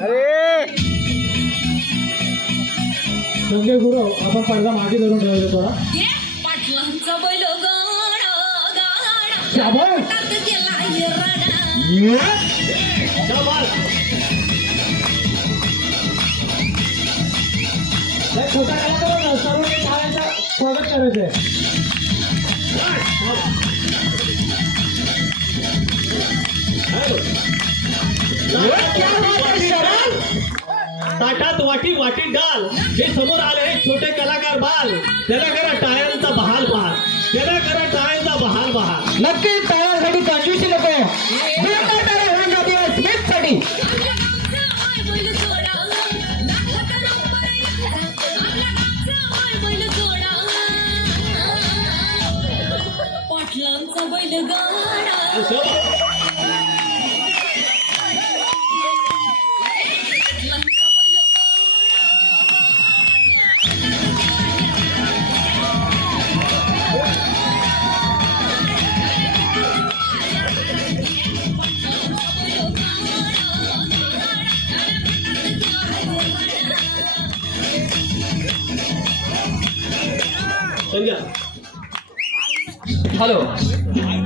अरे! गुरु आपण पडदा मागे धरून ठेवायचं थोडा पाटलांचा बैल छोटा स्वागत करायचंय. ताटात वाटी वाटी डाल. हे समोर आले हे छोटे कलाकार बाल. त्याला करा टाळ्यांचा बहाल बहाल. त्याला करा टाळ्यांचा बहाल बहाल. नक्की टाळ्यांसाठी कंजूसी नको जोरदार टाळ्या 真的，他的。